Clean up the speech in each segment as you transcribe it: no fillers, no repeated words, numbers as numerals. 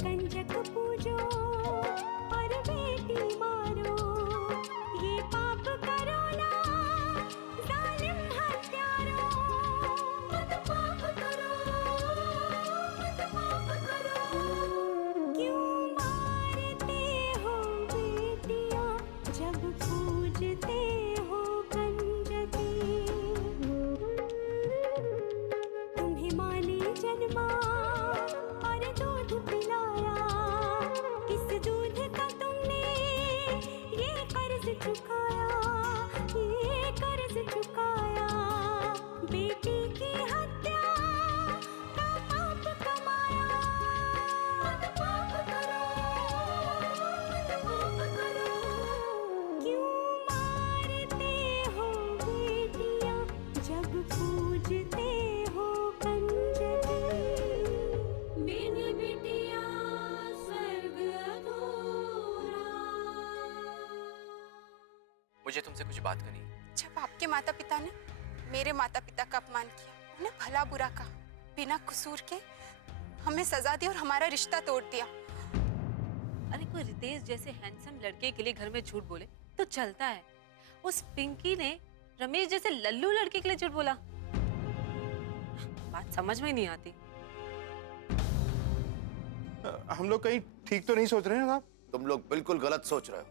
कंजक पूजो और बेटी मारो, ये पाप करो ना जालिम हत्यारो। मत पाप करो, मत पाप करो। क्यों मारते हो बेटियां जब पूजते हो कंजकी। तुम्हें माँ ने जन्मा और दूध पिलाया, इस दूध का तुमने ये कर्ज चुकाया, ये कर्ज चुकाया। बेटी की हत्या का पाप कमाया। मत पाप करो, मत पाप करो। क्यों मारते हो बेटियां जब पूजते हो कंजकी। बिन बिटिया स्वर्ग अधूरा। मुझे तुमसे कुछ बात करनी है। जब आपके माता पिता ने मेरे माता पिता का अपमान किया, उन्हें भला बुरा कहा, बिना कसूर के हमें सजा दी और हमारा रिश्ता तोड़ दिया। अरे कोई रितेश जैसे हैंडसम लड़के के लिए घर में झूठ बोले तो चलता है, उस पिंकी ने रमेश जैसे लल्लू लड़के के लिए झूठ बोला। बात समझ में नहीं आती। हम लोग कहीं ठीक तो नहीं सोच रहे हैं साहब? तुम लोग बिल्कुल गलत सोच रहे हो।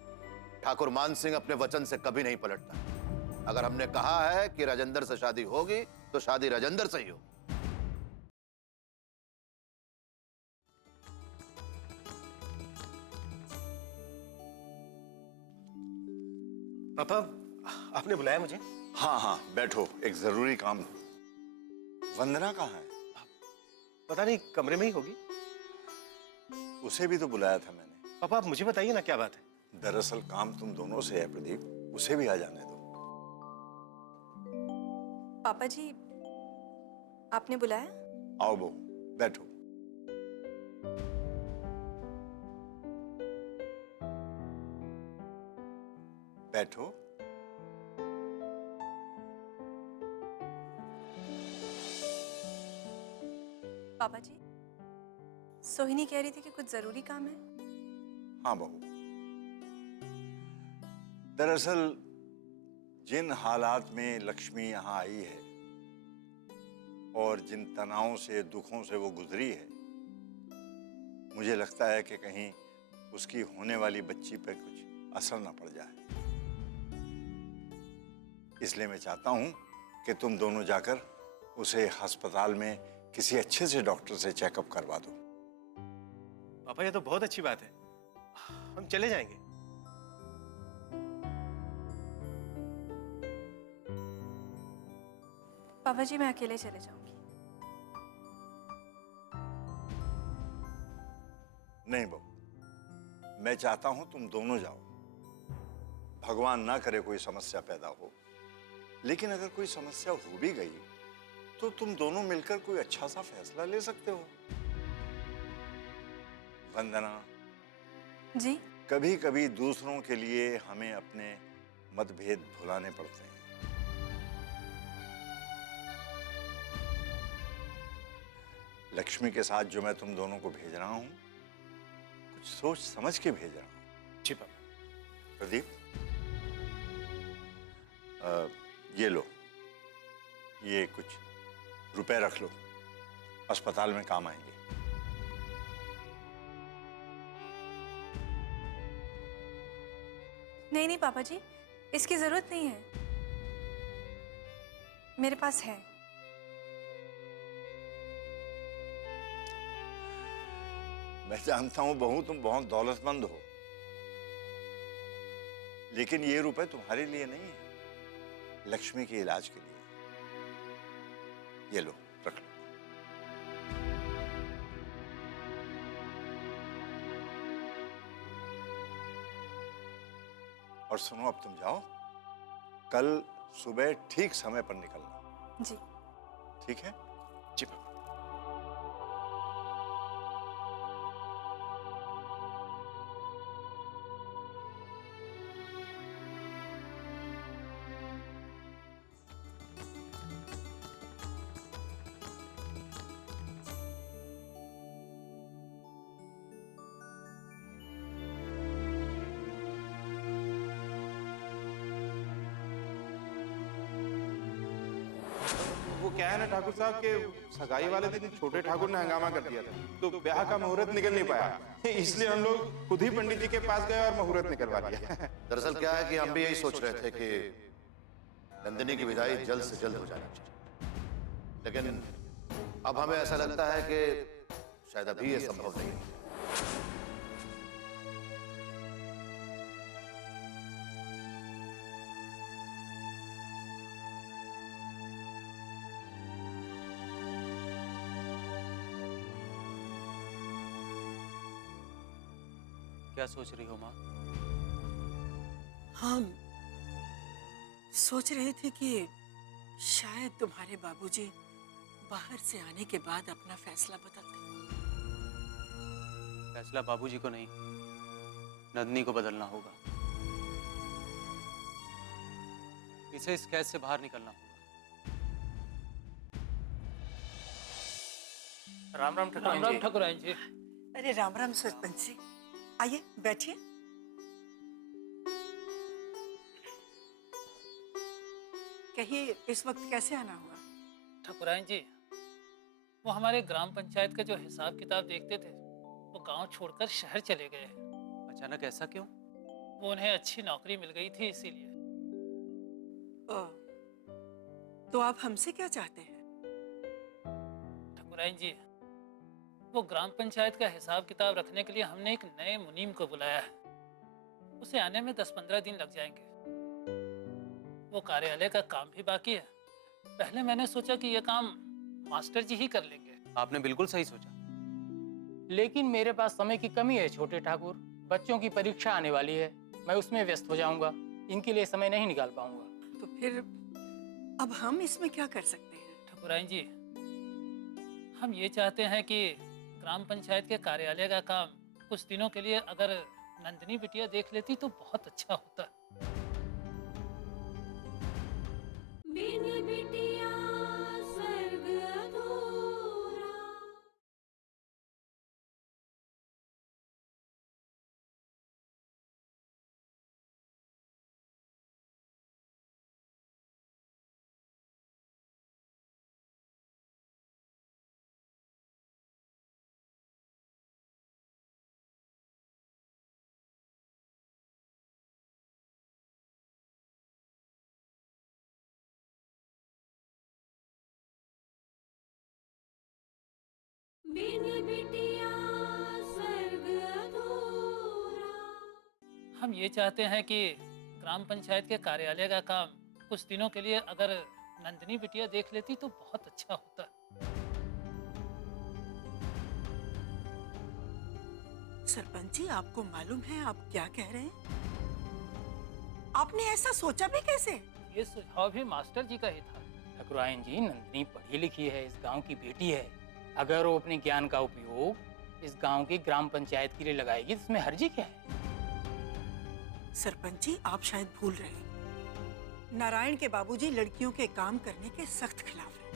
ठाकुर मान सिंह अपने वचन से कभी नहीं पलटता। अगर हमने कहा है कि राजेंद्र से शादी होगी तो शादी राजेंद्र से ही होगी। पापा, आपने बुलाया मुझे? हाँ हाँ बैठो, एक जरूरी काम। वंदना कहाँ है? पता नहीं, कमरे में ही होगी। उसे भी तो बुलाया था मैंने। पापा आप मुझे बताइए ना, क्या बात है? दरअसल काम तुम दोनों से है प्रदीप, उसे भी आ जाने दो। पापा जी, आपने बुलाया? आओ बहू, बैठो। बैठो। पापा जी, सोहिनी कह रही थी कि कुछ जरूरी काम है। हाँ बहू, दरअसल जिन हालात में लक्ष्मी यहाँ आई है और जिन तनावों से, दुखों से वो गुजरी है, मुझे लगता है कि कहीं उसकी होने वाली बच्ची पर कुछ असर ना पड़ जाए। इसलिए मैं चाहता हूं कि तुम दोनों जाकर उसे अस्पताल में किसी अच्छे से डॉक्टर से चेकअप करवा दो। पापा ये तो बहुत अच्छी बात है, हम चले जाएंगे। पापा जी, मैं अकेले चले जाऊंगी। नहीं बहू, मैं चाहता हूं तुम दोनों जाओ। भगवान ना करे कोई समस्या पैदा हो, लेकिन अगर कोई समस्या हो भी गई तो तुम दोनों मिलकर कोई अच्छा सा फैसला ले सकते हो। वंदना जी? कभी कभी दूसरों के लिए हमें अपने मतभेद भुलाने पड़ते हैं। लक्ष्मी के साथ जो मैं तुम दोनों को भेज रहा हूं, कुछ सोच समझ के भेज रहा हूं। जी पापा। प्रदीप, ये लो, ये कुछ रुपए रख लो, अस्पताल में काम आएंगे। नहीं नहीं पापा जी, इसकी जरूरत नहीं है, मेरे पास है। मैं जानता हूं बहू, तुम बहुत दौलतमंद हो, लेकिन ये रुपए तुम्हारे लिए नहीं है, लक्ष्मी के इलाज के लिए। ये लो, रख लो। और सुनो, अब तुम जाओ, कल सुबह ठीक समय पर निकलना। जी ठीक है? जी पापा। क्या है ना ठाकुर साहब के सगाई वाले दिन छोटे ठाकुर ने हंगामा कर दिया था, तो ब्याह का मुहूर्त निकल नहीं पाया। इसलिए हम लोग खुद ही पंडित जी के पास गए और मुहूर्त निकलवा दिया। दरअसल क्या है कि हम भी यही सोच रहे थे कि नंदिनी की विदाई जल्द से जल्द हो जानी चाहिए, लेकिन अब हमें ऐसा लगता है कि शायद अभी ये संभव नहीं है। क्या सोच रही हो माँ? हम सोच रहे थे कि शायद तुम्हारे बाबूजी बाहर से आने के बाद अपना फैसला बदल दें। फैसला बाबूजी को नहीं, नंदिनी को बदलना होगा। इसे इस कैद से बाहर निकलना होगा। राम राम ठकुराइन जी। अरे राम राम सरपंच जी, आइए बैठिए। कहिए इस वक्त कैसे आना हुआ? ठकुराइन जी, वो हमारे ग्राम पंचायत का जो हिसाब किताब देखते थे वो गांव छोड़कर शहर चले गए हैं। अचानक ऐसा क्यों? वो उन्हें अच्छी नौकरी मिल गई थी इसीलिए। ओह, तो आप हमसे क्या चाहते हैं? ठकुराइन जी, वो ग्राम पंचायत का हिसाब किताब रखने के लिए हमने एक नए मुनीम को बुलाया है। उसे आने में 10-15 दिन लग जाएंगे। वो कार्यालय का काम भी बाकी है। पहले मैंने सोचा कि ये काम मास्टर जी ही कर लेंगे। आपने बिल्कुल सही सोचा। लेकिन मेरे पास समय की कमी है छोटे ठाकुर। बच्चों की परीक्षा आने वाली है, मैं उसमें व्यस्त हो जाऊंगा, इनके लिए समय नहीं निकाल पाऊंगा। तो फिर अब हम इसमें क्या कर सकते हैं? ठकुराइन जी, हम ये चाहते हैं कि ग्राम पंचायत के कार्यालय का काम कुछ दिनों के लिए अगर नंदिनी बिटिया देख लेती तो बहुत अच्छा होता। बिन बिटिया स्वर्ग अधूरा। बिन बिटिया स्वर्ग अधूरा। हम ये चाहते हैं कि ग्राम पंचायत के कार्यालय का काम कुछ दिनों के लिए अगर नंदिनी बिटिया देख लेती तो बहुत अच्छा होता। सरपंच जी, आपको मालूम है आप क्या कह रहे हैं? आपने ऐसा सोचा भी कैसे? ये सुझाव भी मास्टर जी का ही था। ठकुराइन जी, नंदिनी पढ़ी लिखी है, इस गांव की बेटी है। अगर वो अपने ज्ञान का उपयोग इस गांव की ग्राम पंचायत के लिए लगाएगी तो इसमें हर्जी क्या है? सरपंच जी, आप शायद भूल रहे हैं। नारायण के बाबूजी लड़कियों के काम करने के सख्त खिलाफ हैं।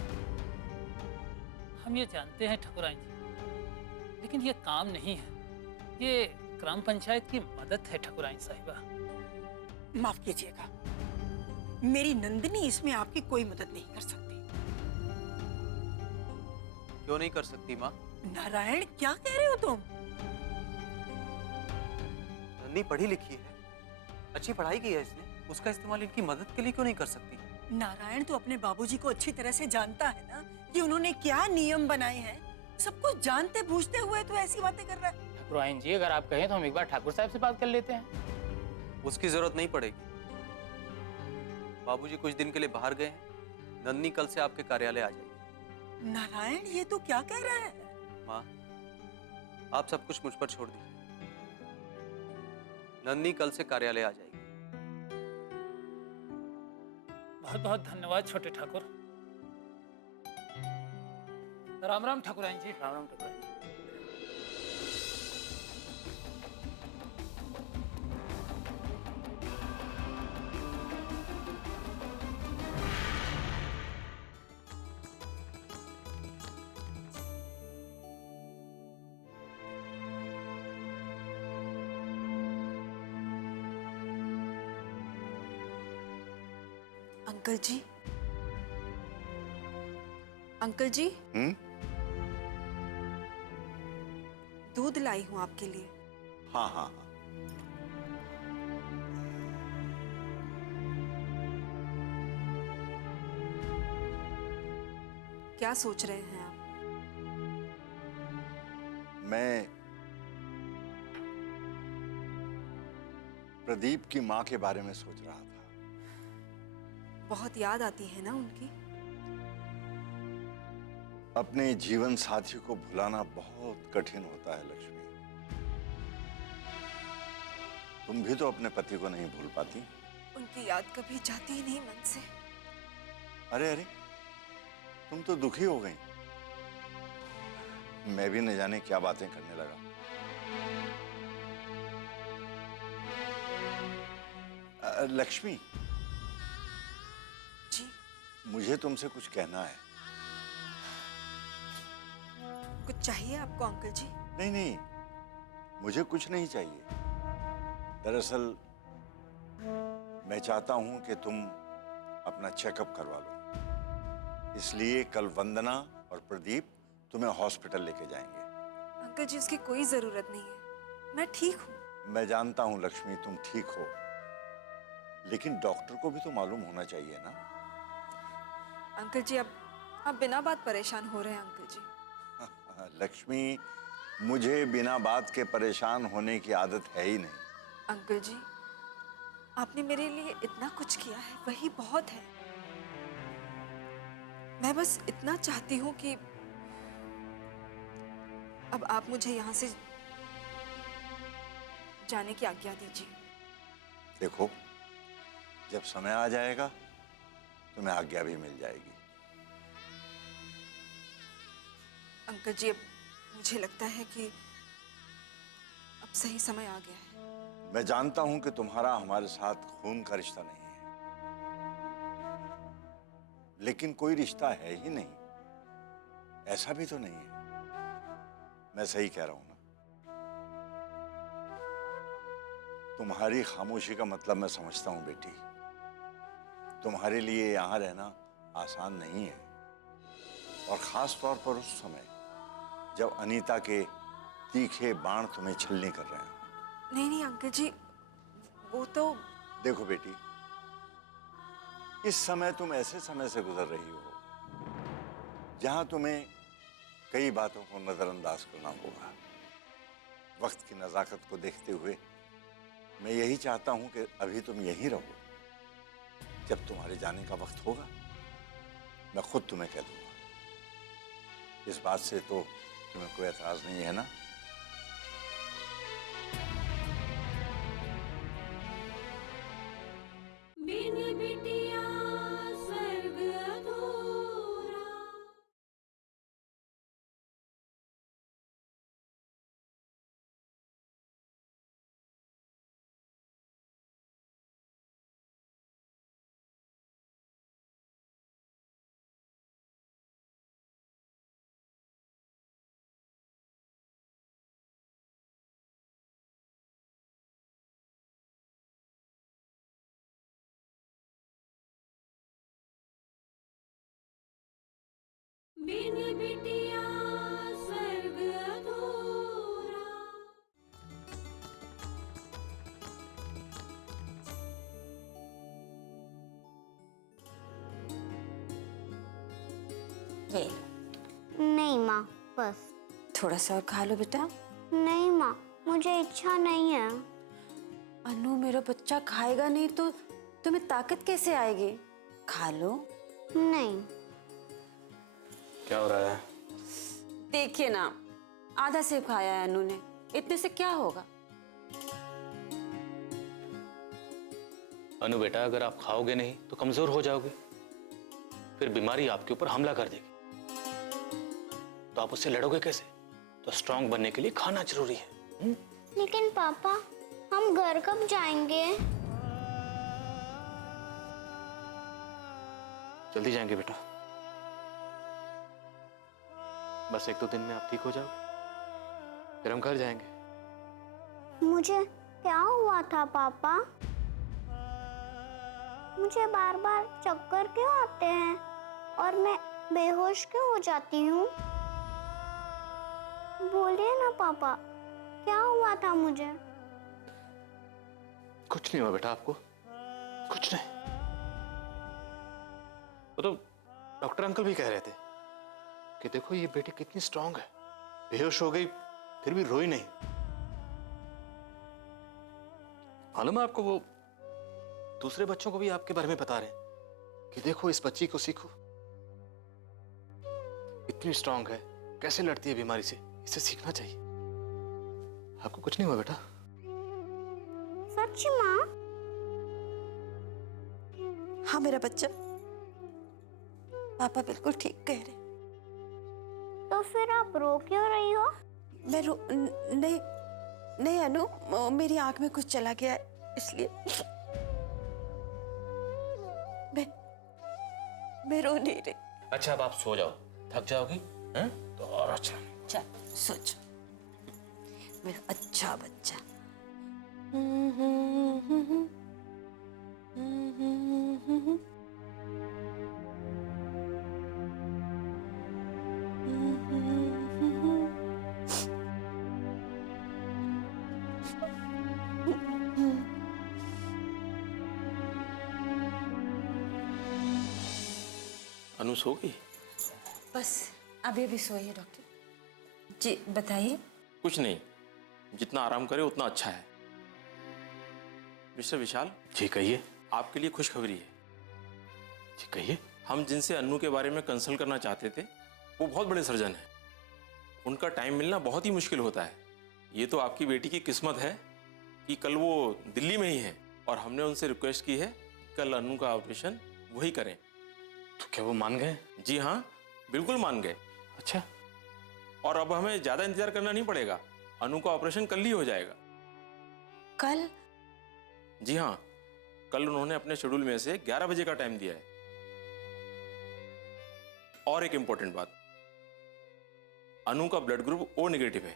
हम ये जानते हैं ठकुराइन जी, लेकिन ये काम नहीं है, ये ग्राम पंचायत की मदद है ठकुराइन साहिबा। माफ कीजिएगा, मेरी नंदिनी इसमें आपकी कोई मदद नहीं कर सकती। क्यों नहीं कर सकती माँ? नारायण, क्या कह रहे हो तुम? नंदिनी पढ़ी लिखी है, अच्छी पढ़ाई की है इसने, उसका इस्तेमाल इनकी मदद के लिए क्यों नहीं कर सकती? नारायण तो अपने बाबूजी को अच्छी तरह से जानता है ना कि उन्होंने क्या नियम बनाए हैं। सब कुछ जानते बूझते हुए तो ऐसी बातें कर रहा है। ठकुराइन जी, अगर आप कहें तो हम एक बार ठाकुर साहब से बात कर लेते हैं। उसकी जरूरत नहीं पड़ेगी। बाबूजी कुछ दिन के लिए बाहर गए हैं, नंदिनी कल से आपके कार्यालय आ जाएगी। नारायण, ये तो क्या कह रहा है? माँ, आप सब कुछ मुझ पर छोड़ दीजिए। नंदिनी कल से कार्यालय आ जाएगी। बहुत बहुत धन्यवाद छोटे ठाकुर। राम राम ठकुराइन जी। राम राम ठकुराइन जी। अंकल जी, अंकल जी, हम्म? दूध लाई हूँ आपके लिए। हाँ हाँ हाँ। क्या सोच रहे हैं आप? मैं प्रदीप की माँ के बारे में सोच रहा था। बहुत याद आती है ना उनकी? अपने जीवन साथी को भुलाना बहुत कठिन होता है लक्ष्मी। तुम भी तो अपने पति को नहीं भूल पाती। उनकी याद कभी जाती ही नहीं मन से। अरे अरे, तुम तो दुखी हो गई। मैं भी न जाने क्या बातें करने लगा। लक्ष्मी जी? मुझे तुमसे कुछ कहना है। कुछ चाहिए आपको अंकल जी? नहीं नहीं, मुझे कुछ नहीं चाहिए। दरअसल मैं चाहता हूं कि तुम अपना चेकअप करवा लो। इसलिए कल वंदना और प्रदीप तुम्हें हॉस्पिटल लेके जाएंगे। अंकल जी, उसकी कोई जरूरत नहीं है, मैं ठीक हूँ। मैं जानता हूं लक्ष्मी, तुम ठीक हो, लेकिन डॉक्टर को भी तो मालूम होना चाहिए ना। अंकल जी, आप बिना बात परेशान हो रहे हैं अंकल जी। लक्ष्मी, मुझे बिना बात के परेशान होने की आदत है ही नहीं। अंकल जी, आपने मेरे लिए इतना कुछ किया है, वही बहुत है। मैं बस इतना चाहती हूँ कि अब आप मुझे यहाँ से जाने की आज्ञा दीजिए। देखो, जब समय आ जाएगा तुम्हें आज्ञा भी मिल जाएगी। अंकल जी, अब मुझे लगता है कि अब सही समय आ गया है। मैं जानता हूं कि तुम्हारा हमारे साथ खून का रिश्ता नहीं है, लेकिन कोई रिश्ता है ही नहीं, ऐसा भी तो नहीं है। मैं सही कह रहा हूं ना? तुम्हारी खामोशी का मतलब मैं समझता हूं बेटी। तुम्हारे लिए यहां रहना आसान नहीं है, और खास तौर पर उस समय जब अनीता के तीखे बाण तुम्हें छलनी कर रहे हैं। नहीं नहीं अंकल जी, वो तो... देखो बेटी, इस समय तुम ऐसे समय से गुजर रही हो जहां तुम्हें कई बातों को नजरअंदाज करना होगा। वक्त की नजाकत को देखते हुए मैं यही चाहता हूं कि अभी तुम यहीं रहो। जब तुम्हारे जाने का वक्त होगा मैं खुद तुम्हें कह दूंगा। इस बात से तो तुम्हें कोई एतराज नहीं है ना? बिन बिटिया स्वर्ग अधूरा। बिन बिटिया स्वर्ग अधूरा। ये नहीं माँ, बस। थोड़ा सा और खा लो बेटा। नहीं माँ, मुझे इच्छा नहीं है। अनु, मेरा बच्चा खाएगा नहीं तो तुम्हें ताकत कैसे आएगी? खा लो। नहीं। क्या हो रहा है? देखिए ना, आधा सेब खाया है अनु ने, इतने से क्या होगा? अनु बेटा, अगर आप खाओगे नहीं तो कमजोर हो जाओगे, फिर बीमारी आपके ऊपर हमला कर देगी। तो आप उससे लड़ोगे कैसे? तो स्ट्रांग बनने के लिए खाना जरूरी है। लेकिन पापा, हम घर कब जाएंगे? जल्दी जाएंगे बेटा, बस 1-2 दिन में आप ठीक हो जाओगे, फिर हम घर जाएंगे। मुझे क्या हुआ था पापा? मुझे बार बार चक्कर क्यों आते हैं और मैं बेहोश क्यों हो जाती हूँ? बोलिए ना पापा, क्या हुआ था मुझे? कुछ नहीं हुआ बेटा आपको, कुछ नहीं। वो तो डॉक्टर अंकल भी कह रहे थे कि देखो ये बेटी कितनी स्ट्रांग है, बेहोश हो गई फिर भी रोई नहीं। मालूम है आपको, वो दूसरे बच्चों को भी आपके बारे में बता रहे हैं कि देखो इस बच्ची को सीखो, इतनी स्ट्रांग है, कैसे लड़ती है बीमारी से, इसे सीखना चाहिए। आपको कुछ नहीं हुआ बेटा? सच माँ? हाँ मेरा बच्चा, पापा बिल्कुल ठीक कह रहे। तो फिर आप रो क्यों रही हो? मैं नहीं नहीं अनु, मेरी आंख में कुछ चला गया है इसलिए मैं रो नहीं रही। अच्छा अब आप सो जाओ, थक जाओगी हैं? तो और अच्छा। चल सोच, मेरा अच्छा बच्चा। अनु सो गई? बस अभी अभी सोई है डॉक्टर जी। बताइए। कुछ नहीं, जितना आराम करे उतना अच्छा है। मिस्टर विशाल जी कहिए। आपके लिए खुशखबरी है। जी कहिए। हम जिनसे अन्नू के बारे में कंसल्ट करना चाहते थे वो बहुत बड़े सर्जन हैं। उनका टाइम मिलना बहुत ही मुश्किल होता है। ये तो आपकी बेटी की किस्मत है कि कल वो दिल्ली में ही है और हमने उनसे रिक्वेस्ट की है कल अन्नू का ऑपरेशन वही करें। तो क्या वो मान गए? जी हाँ, बिल्कुल मान गए। अच्छा। और अब हमें ज्यादा इंतजार करना नहीं पड़ेगा, अनु का ऑपरेशन कल ही हो जाएगा। कल? जी हाँ, कल उन्होंने अपने शेड्यूल में से 11 बजे का टाइम दिया है। और एक इंपॉर्टेंट बात, अनु का ब्लड ग्रुप ओ नेगेटिव है,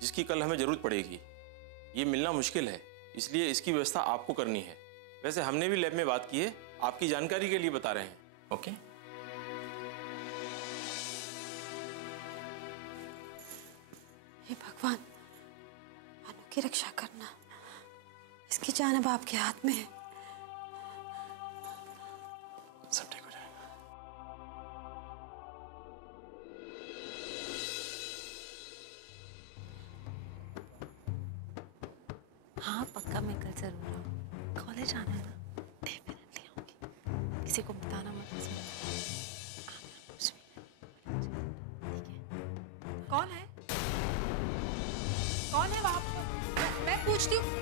जिसकी कल हमें जरूरत पड़ेगी। ये मिलना मुश्किल है, इसलिए इसकी व्यवस्था आपको करनी है। वैसे हमने भी लैब में बात की है, आपकी जानकारी के लिए बता रहे हैं। ओके? हे भगवान, अनु की रक्षा करना, इसकी जान अब आपके हाथ में है। सब ठीक हो जाएगा। हाँ पक्का मैं कल जरूर आऊँ। कॉलेज आना है ना, डेफिनेटली आऊँगी। किसी को बताना मत इसमें। कौन है? कौन है वहां पर? मैं पूछती हूँ।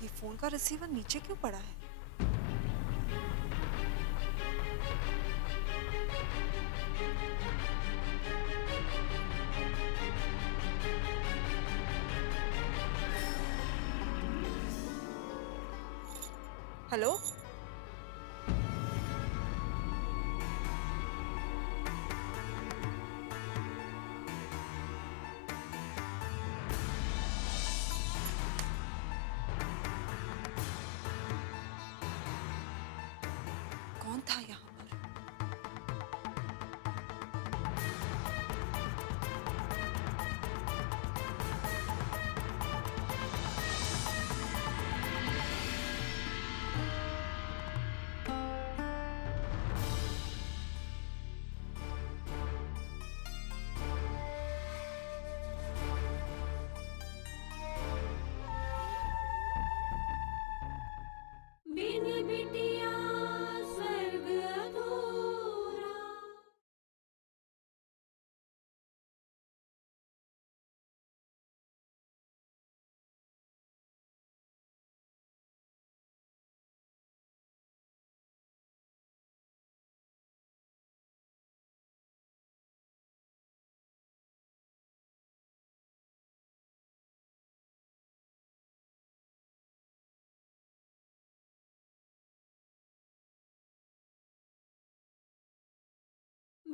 ये फोन का रिसीवर नीचे क्यों पड़ा है? हेलो? कौन था यहाँ पर?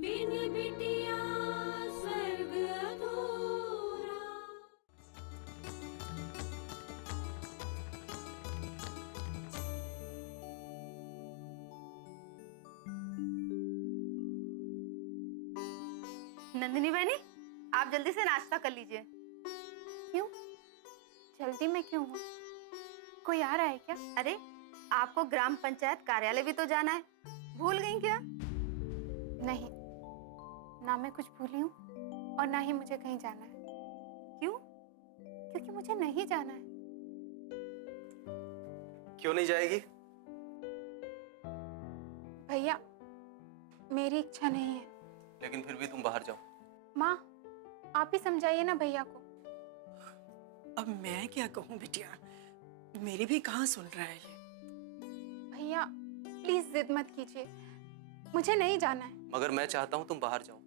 बिन बिटिया स्वर्ग अधूरा। नंदिनी बहनी, आप जल्दी से नाश्ता कर लीजिए। क्यों? जल्दी में क्यों हूँ? कोई आ रहा है क्या? अरे, आपको ग्राम पंचायत कार्यालय भी तो जाना है, भूल गई क्या? नहीं, ना मैं कुछ भूली हूँ और ना ही मुझे कहीं जाना है। क्यों? क्योंकि मुझे नहीं जाना है। क्यों नहीं जाएगी? भैया, मेरी इच्छा नहीं है। लेकिन फिर भी तुम बाहर जाओ। माँ, आप ही समझाइए ना भैया को। अब मैं क्या कहूँ बिटिया, मेरी भी कहाँ सुन रहा है ये। भैया प्लीज जिद मत कीजिए, मुझे नहीं जाना है। मगर मैं चाहता हूं तुम बाहर जाओ।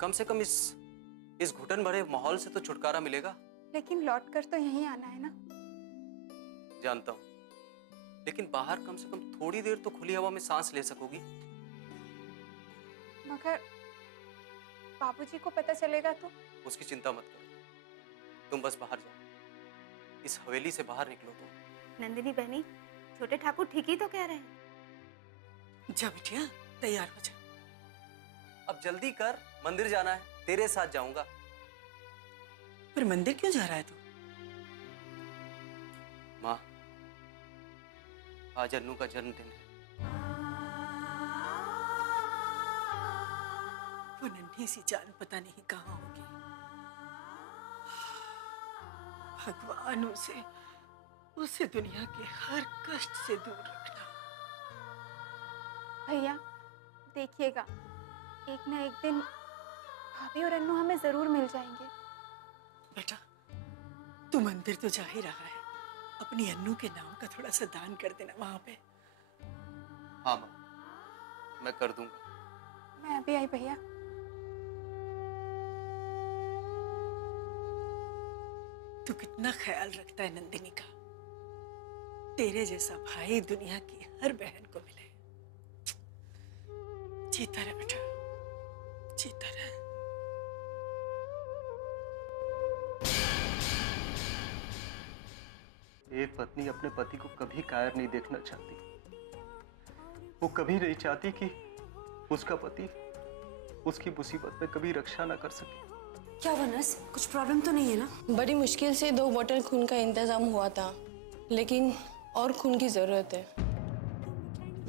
कम से कम इस घुटन भरे माहौल से तो छुटकारा मिलेगा। लेकिन लौट कर तो यहीं आना है ना। जानता हूं, लेकिन बाहर कम से कम थोड़ी देर तो खुली हवा में सांस ले सकोगी। मगर बाबूजी को पता चलेगा तो? उसकी चिंता मत करो, तुम बस बाहर जाओ। इस हवेली से बाहर निकलो तुम। नंदिनी बहनी, छोटे ठाकुर ठीक ही तो कह रहे हैं। जा बिटिया, तैयार हो जा। अब जल्दी कर, मंदिर जाना है। तेरे साथ जाऊंगा। पर मंदिर क्यों जा रहा है तू? माँ, आज अन्नू का जन्मदिन है। वो नन्ही सी जान पता नहीं कहाँ होगी। भगवान उसे दुनिया के हर कष्ट से दूर रखना। भैया देखिएगा, एक ना एक दिन भाभी और अन्नू हमें जरूर मिल जाएंगे। बेटा, तू मंदिर तो जा ही रहा है, अपनी अन्नू के नाम का थोड़ा सा दान कर देना वहां पे। हाँ माँ, मैं कर दूंगा। मैं अभी आई भैया। तू कितना ख्याल रखता है नंदिनी का। तेरे जैसा भाई दुनिया की हर बहन को मिले। जीता रहे बेटा, जीता रहे। एक पत्नी अपने पति को कभी कायर नहीं देखना चाहती। वो कभी नहीं चाहती कि उसका पति उसकी मुसीबत में कभी रक्षा ना कर सके। क्या वनस, कुछ प्रॉब्लम तो नहीं है ना? बड़ी मुश्किल से 2 बोतल खून का इंतजाम हुआ था, लेकिन और खून की जरूरत है।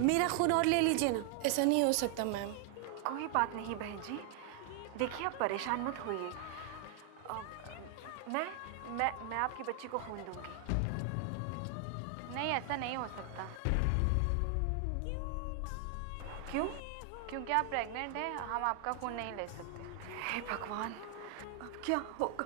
मेरा खून और ले लीजिए ना। ऐसा नहीं हो सकता मैम। कोई बात नहीं बहन जी, देखिए आप परेशान मत होइए। मैं आपकी बच्ची को खून दूंगी। नहीं, ऐसा नहीं हो सकता। क्यों? क्योंकि आप प्रेग्नेंट हैं, हम आपका खून नहीं ले सकते। हे भगवान, अब क्या होगा?